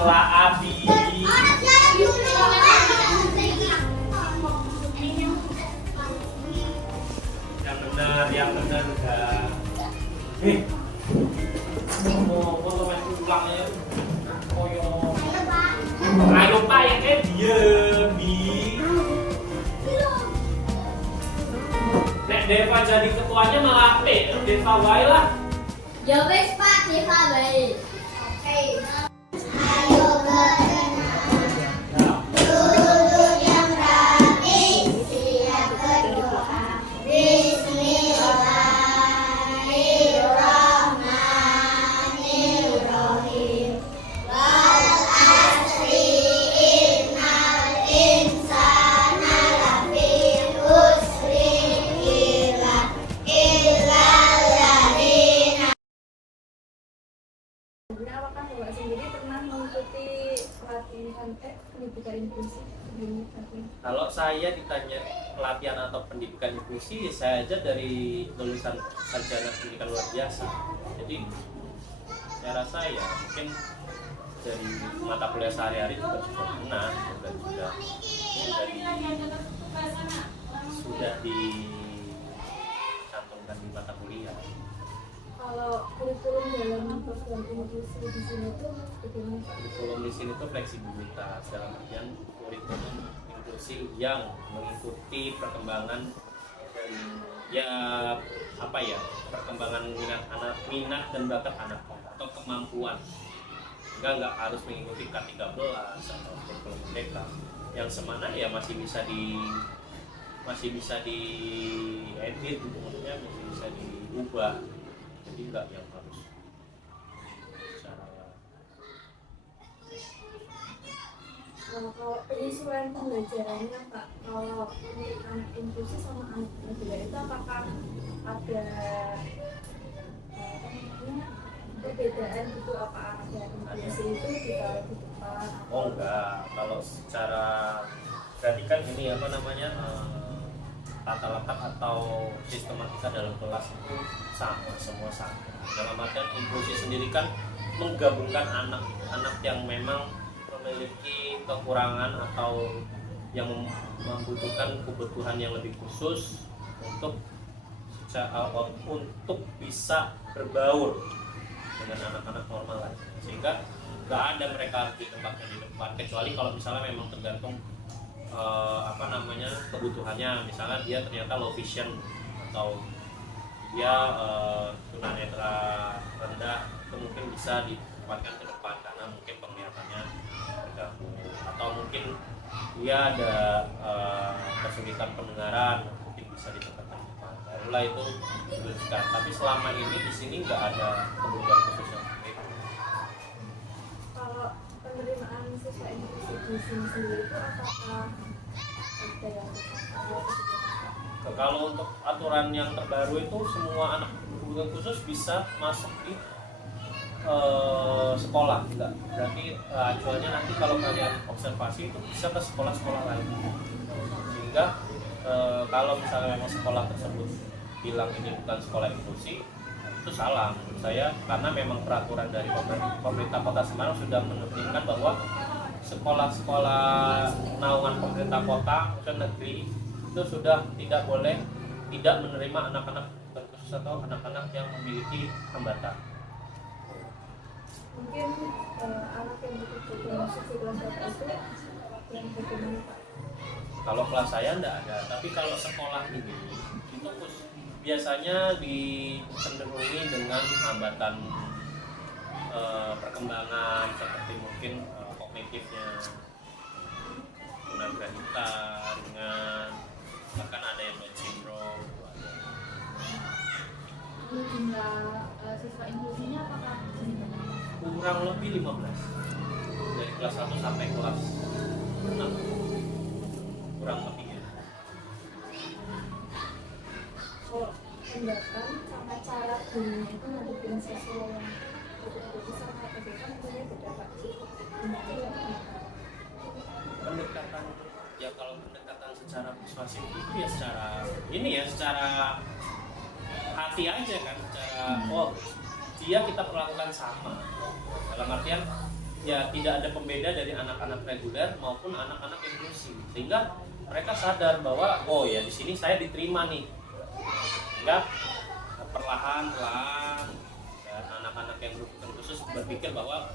Nila Abi. Yang benar enggak. Mau main ulang ya. Koyo. Ayo Pak, ya diem, Bi. Nek Deva jadi ketuanya malah Deva wae lah. Ya wes Pak, Deva baik. Oke. Ayo berenang, duduk yang rapi, siap berdoa. Bismillahirrahmanirrahim. Wal asri innal insana lafi khusri illa alladzina. Apakah Bapak sendiri pernah mengikuti pelatihan pendidikan inklusi sebelumnya? Kalau saya ditanya pelatihan atau pendidikan inklusi, saya aja dari lulusan sarjana pendidikan luar biasa. Jadi saya rasa ya mungkin dari mata kuliah sehari-hari juga sudah pernah dan sudah dicantumkan di mata kuliah. Kalau kurikulum dalam program inklusi di sini tuh bagaimana Pak? Kurikulum di sini tuh fleksibilitas, dalam artian kurikulum inklusi yang mengikuti perkembangan dan ya apa ya, perkembangan minat dan bakat anak atau kemampuan. Nggak harus mengikuti K13 atau kurikulum merdeka. Yang semana ya masih bisa di edit gitu, maksudnya masih bisa diubah. Jadi enggak yang harus secara kalau penyesuaian pembelajarannya Pak, kalau ini anak inklusi sama anak reguler itu apakah ada perbedaan gitu, apa ada inklusi itu kita lebih tepat? Oh enggak, kalau secara berarti kan ini apa namanya tata letak atau sistematika dalam kelas itu sama, semua sama. Dalam artian inklusi sendiri kan menggabungkan anak-anak yang memang memiliki kekurangan atau yang membutuhkan kebutuhan yang lebih khusus untuk bisa berbaur dengan anak-anak normal lain, sehingga nggak ada mereka di tempatnya di depan, kecuali kalau misalnya memang tergantung kebutuhannya. Misalnya dia ternyata low vision atau dia tunanetra rendah, itu mungkin bisa ditempatkan ke depan karena mungkin penglihatannya terganggu, atau mungkin dia ada kesulitan pendengaran, mungkin bisa ditempatkan ke depan, barulah itu diteruskan. Tapi selama ini di sini nggak ada kebutuhan khusus yang seperti itu. Kalau penerimaan siswa inklusi di sini sendiri itu apakah ada yang Kalau untuk aturan yang terbaru itu semua anak berkebutuhan khusus bisa masuk di sekolah, enggak berarti acuannya nanti kalau kalian observasi itu bisa ke sekolah-sekolah lain, sehingga kalau misalnya memang sekolah tersebut bilang ini bukan sekolah inklusi, itu salah menurut saya, karena memang peraturan dari pemerintah Kota Semarang sudah menentukan bahwa sekolah-sekolah naungan pemerintah kota dan negeri itu sudah tidak boleh tidak menerima anak-anak berkhusus atau anak-anak yang memiliki hambatan. mungkin anak yang betul-betul masuk di kelas berapa itu yang bagaimana Pak? Kalau kelas saya enggak ada, tapi kalau sekolah ini itu biasanya dicenderungi dengan hambatan perkembangan seperti mungkin kognitifnya, tunagrahita, ringan, bahkan ada yang Down syndrome. Jumlah siswa inklusinya apakah Kurang lebih 15 dari kelas 1 sampai kelas 6, kurang lebih ya. kalau tindakan sama cara gurunya itu ngadepin siswa yang betul-betul sama bagaimana tentunya beda Pak. Pendekatan ya, kalau pendekatan secara persuasif itu ya secara hati aja kan, secara dia kita perlakukan sama, dalam artian ya tidak ada pembeda dari anak-anak reguler maupun anak-anak inklusi, sehingga mereka sadar bahwa oh ya di sini saya diterima nih, sehingga perlahan-lahan dan anak-anak yang berkebutuhan khusus berpikir bahwa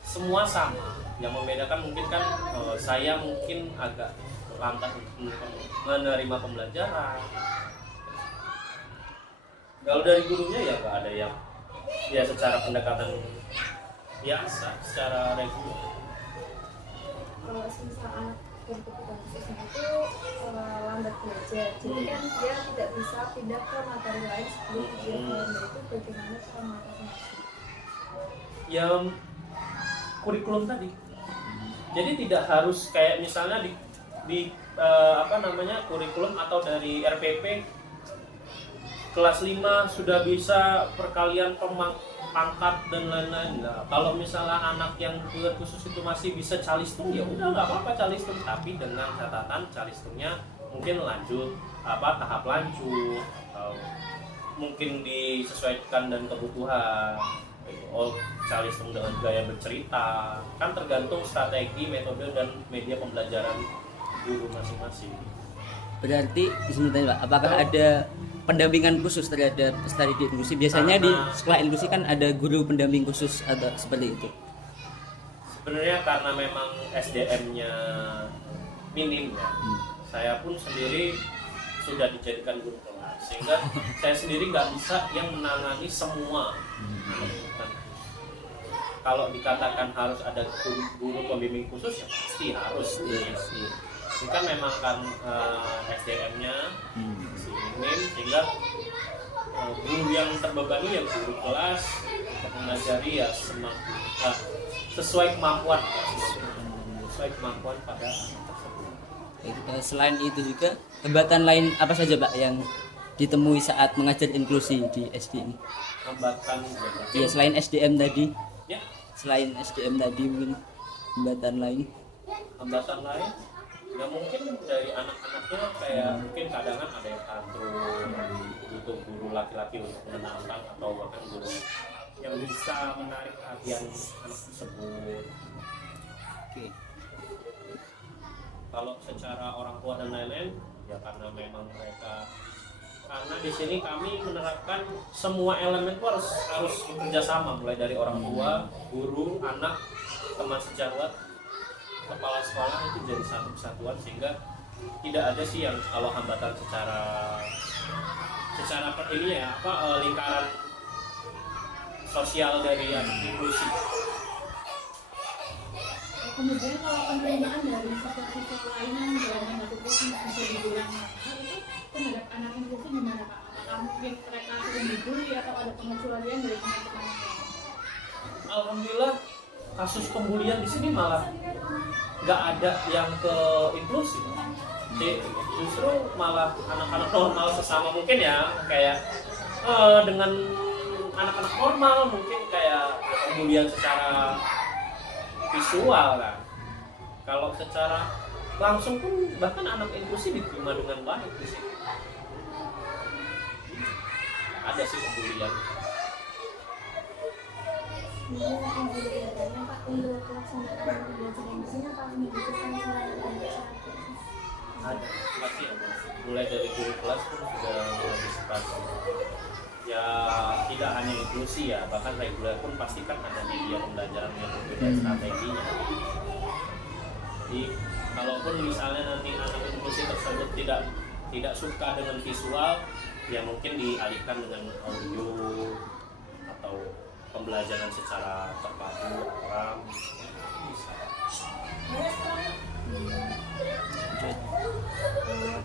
semua sama. Yang membedakan mungkin kan saya mungkin agak lambat untuk menerima pembelajaran. Kalau dari gurunya ya nggak ada yang ya secara pendekatan biasa, secara reguler. Kalau saat berkebutuhan khusus itu lambat belajar, jadi kan dia tidak bisa pindah ke materi lain sebelum ujian formil, itu bagaimana cara mengatasi? Ya kurikulum tadi. Jadi tidak harus kayak misalnya di kurikulum atau dari RPP kelas 5 sudah bisa perkalian pangkat dan lain-lain. Nah, kalau misalnya anak yang kebutuhan khusus itu masih bisa calistung, ya udah nggak apa-apa calistung, tapi dengan catatan calistungnya mungkin lanjut tahap lanjut, atau mungkin disesuaikan dan kebutuhan. Oh, calistung dengan gaya bercerita, kan tergantung strategi, metode dan media pembelajaran guru masing-masing. Berarti sebenarnya Pak, apakah ada pendampingan khusus terhadap studi inklusi? Biasanya di sekolah inklusi kan ada guru pendamping khusus atau seperti itu. Sebenarnya karena memang SDM-nya minim ya. Saya pun sendiri sudah dijadikan guru kelas, sehingga saya sendiri nggak bisa yang menangani semua. Kalau dikatakan harus ada guru pembimbing khusus ya pasti harus. Ini kan memang kan SDM-nya minim, sehingga guru yang terbebani ya guru kelas untuk mengajari ya sesuai kemampuan pada anak tersebut. Selain itu juga hambatan lain apa saja Pak yang ditemui saat mengajar inklusi di SD ini? Hambatan Ya selain SDM tadi, ya, selain SDM tadi mungkin hambatan lain. hambatan lain ya mungkin dari anak-anaknya kayak mungkin kadang ada yang tantrum, butuh guru laki-laki untuk menenangkan, atau bahkan guru yang bisa menarik perhatian anak tersebut. Oke. Kalau secara orang tua dan lain-lain ya karena memang mereka, karena di sini kami menerapkan semua elemen itu harus bekerja sama, mulai dari orang tua, guru, anak, teman sejawat, kepala sekolah, itu jadi satu kesatuan, sehingga tidak ada sih yang kalau hambatan secara lingkaran sosial dari inklusi. Kemudian kalau penerimaan dari siswa-siswa lainnya dalam menghadapi bisa dibilang itu terhadap anak inklusi gimana Pak? Apakah mungkin mereka sering dibully atau ada pengecualian dari teman-teman yang lain? Alhamdulillah kasus pembulian di sini malah nggak ada yang ke inklusi. Justru malah anak-anak normal sesama mungkin ya kayak dengan anak-anak normal mungkin kayak pembulian secara visual kan. Kalau secara langsung pun bahkan anak inklusi diterima dengan baik di sini. Ada sih pembulian. Kemudian Pak untuk pelaksanaan pembelajaran di sini apa membutuhkan selain Ada pasti ada. Mulai dari guru kelas pun sudah mengantisipasi. Ya tidak hanya inklusi ya, bahkan reguler pun pasti kan ada media pembelajaran yang berbeda strateginya. Jadi kalaupun misalnya nanti anak inklusi tersebut tidak suka dengan visual, ya mungkin dialihkan dengan audio atau pembelajaran secara terpadu orang bisa.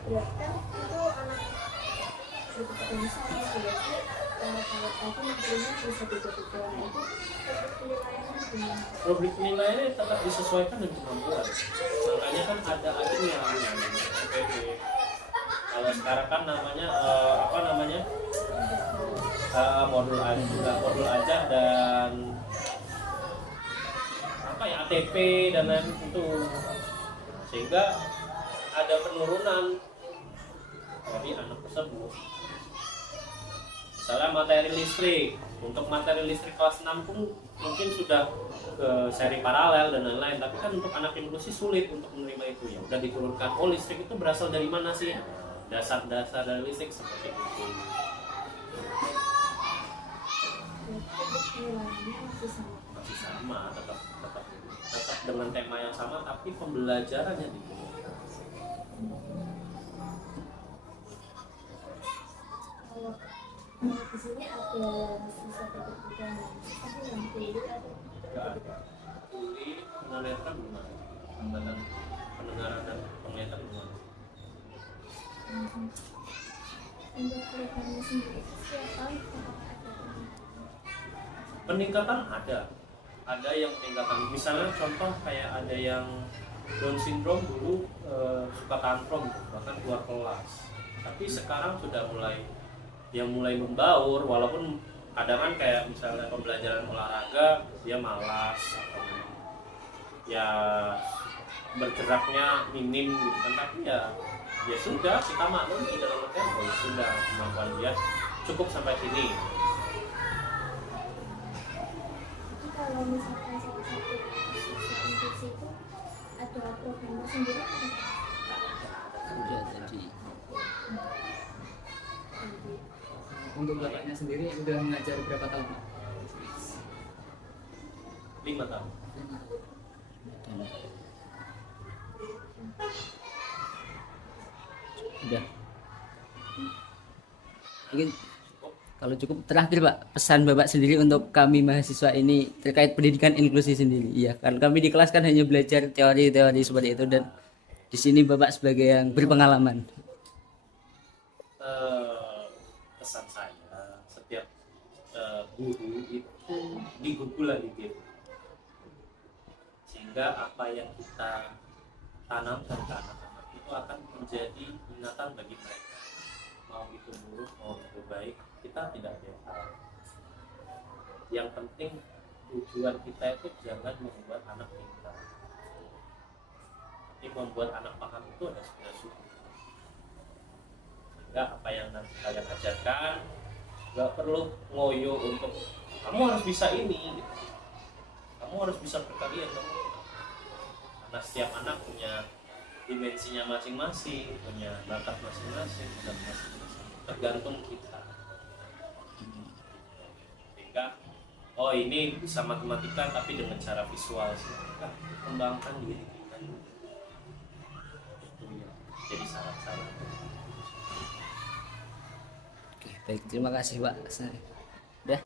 Berarti itu anak berkebutuhan khusus berarti kalau aku materinya bisa beda-beda, itu penilaiannya gimana? Rubrik penilaiannya tetap disesuaikan dengan kemampuan. Makanya kan ada akhirnya RPP. Kalau sekarang kan namanya modul aja dan ATP dan lain itu, sehingga ada penurunan dari anak tersebut. Misalnya materi listrik, untuk materi listrik kelas 6 pun mungkin sudah ke seri paralel dan lain-lain, tapi kan untuk anak inklusi sulit untuk menerima itu. Ya udah diturunkan, oh listrik itu berasal dari mana sih, dasar-dasar dari listrik seperti itu. Masih sama, tetap dengan tema yang sama, tapi pembelajarannya diturunkan. Kalau di sini ada sisa perbedaan tapi yang tuli atau Nggak ada. Tuli penglihatan belum ada. Hambatan pendengaran dan penglihatan belum ada. untuk programnya sendiri setiap tahun apakah ada Peningkatan ada yang peningkatan. Misalnya contoh kayak ada yang Down syndrome dulu suka tantrum, bahkan keluar kelas. Tapi sekarang sudah mulai membaur, walaupun kadang kan kayak misalnya pembelajaran olahraga dia malas atau ya bergeraknya minim gitu kan, tapi ya sudah kita maklumi dalam artian oh ya sudah kemampuan dia cukup sampai sini. Jadi kalau misalkan salah satu siswa inklusi itu ada programnya sendiri atau Sudah jadi. Untuk bapaknya sendiri udah mengajar berapa tahun Pak? 5 tahun. Udah. Mungkin kalau cukup terakhir Pak, pesan Bapak sendiri untuk kami mahasiswa ini terkait pendidikan inklusi sendiri. Iya, kan kami di kelas kan hanya belajar teori-teori seperti itu, dan di sini Bapak sebagai yang berpengalaman. Pesan saya, setiap guru itu digugulah dikit, sehingga apa yang kita tanamkan ke anak-anak itu akan menjadi ingatan bagi mereka, mau itu buruk mau itu baik, kita tidak ada yang tahu. Yang penting tujuan kita itu jangan membuat anak pintar, tapi membuat anak paham. Itu ada sudah syukur. Sehingga apa yang nanti kalian ajarkan nggak perlu ngoyo untuk kamu harus bisa ini gitu. Kamu harus bisa berkarya kamu, karena setiap anak punya dimensinya masing-masing, punya bakat masing-masing dan masing-masing, tergantung kita. Sehingga oh ini bisa matematika tapi dengan cara visual, kita kembangkan diri kita. Itu ya jadi syarat-syarat. Oke, baik, terima kasih Pak. Udah.